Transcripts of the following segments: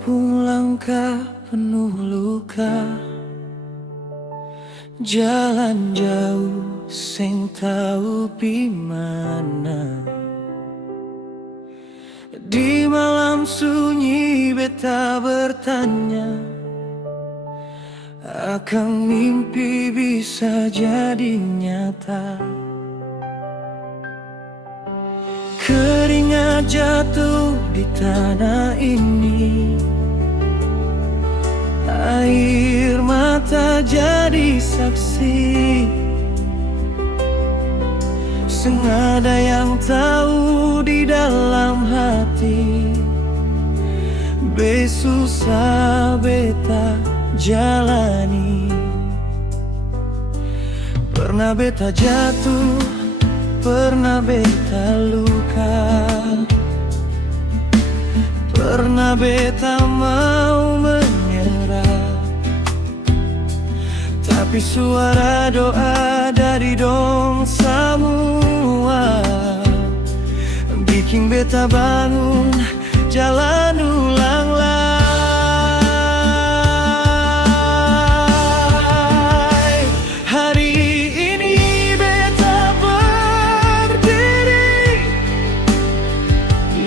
pun langkah penuh luka, jalan jauh sing tau pimana. Di malam sunyi beta bertanya, akan mimpi bisa jadi nyata? Keringat jatuh di tanah ini, air mata jadi saksi. Sengada yang tahu di dalam hati, besusah beta jalani. Pernah beta jatuh, pernah beta luka, pernah beta mau menyerah. Tapi suara doa dari dong semua bikin beta bangun jalan ulang lagi. Hari ini beta berdiri,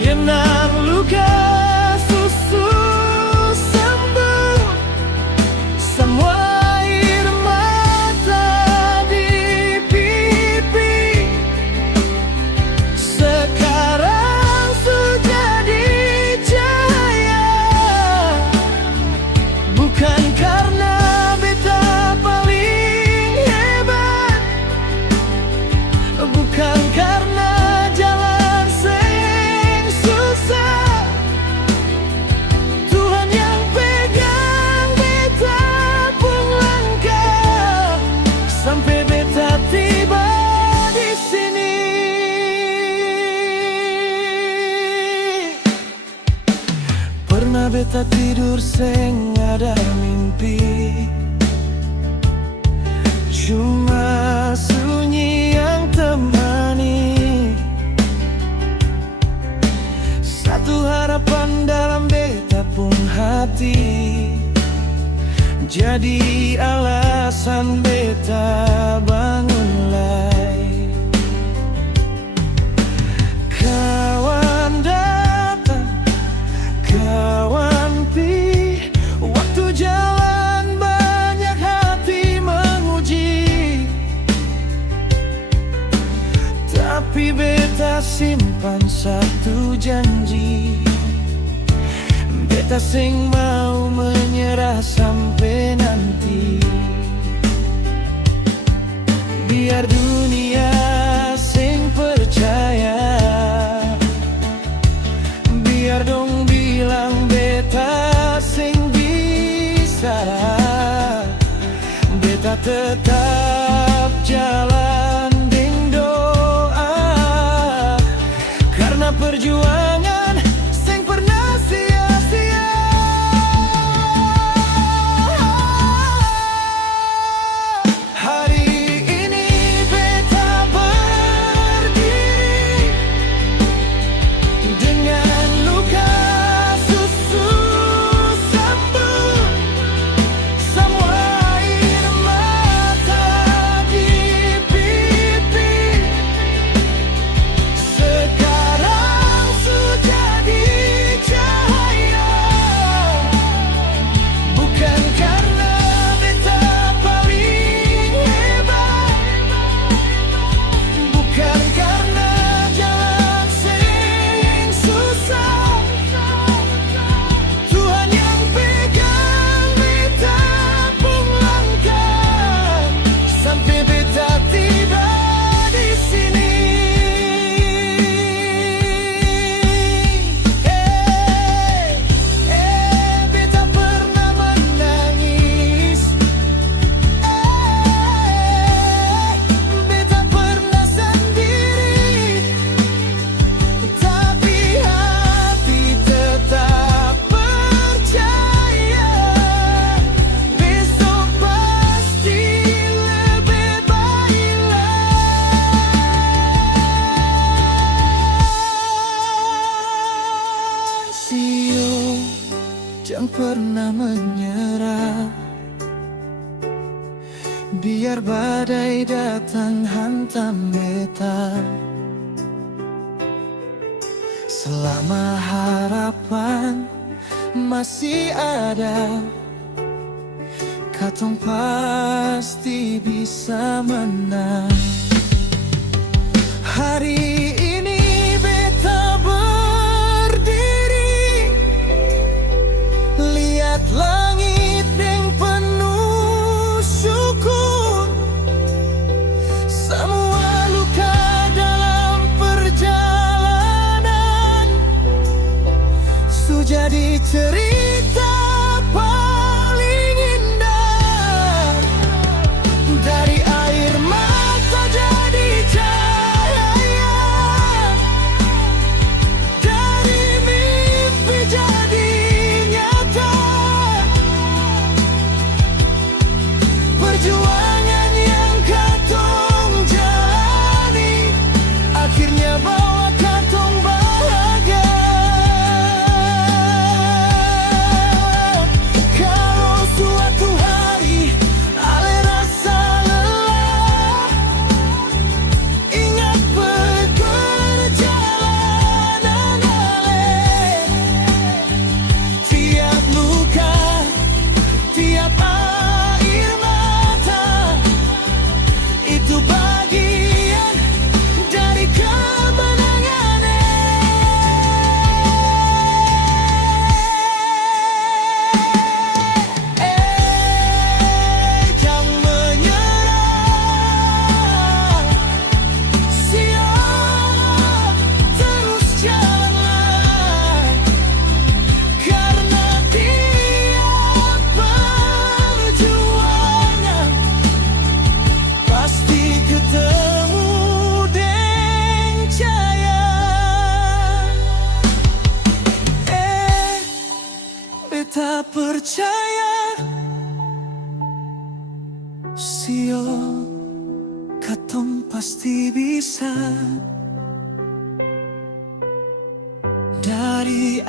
yenang luka susu sembuh, semua air mata di pipi sekarang sudah jadi cahaya. Bukan karena beta paling hebat, bukan karena jalan sing susah, Tuhan yang pegang beta pun langkah sampai beta tiba di sini. Pernah beta tidur seng ada mimpi, cuma sunyi yang temani. Satu harapan dalam beta pun hati, jadi alasan beta bangun lagi. Kawan datang, kawan pi, waktu jalan banyak hati menguji. Tapi beta simpan satu janji, beta sing mau menyerah sampai nanti. Biar dunia sing percaya, biar dong bilang beta sing bisa, beta tetap jalan ding doa, karena perjuangan sing pernah sia-sia. Hari ini beta berdiri dengan luka susu sembuh, semua air mata jangan pernah menyerah. Biar badai datang hantam beta, selama harapan masih ada, katong pasti bisa menang. Hari ini beta berdiri, lihat langit yang penuh syukur. Semua luka dalam perjalanan sudah jadi cerita paling indah. Dari air mata jadi cahaya, dari mimpi jadi nyata. Perjuangan yang katong jalani akhirnya bawa katong bahagia. Kalau suatu hari ale rasa lelah, ingat perjalanan ale. Tiap luka, tiap air mata, itu bagian dari kemenangan. Jangan menyerah, siap terus jalan, karena tiap perjuangan pasti ketemu deng cahaya. Beta percaya, sio katong pasti bisa. Dari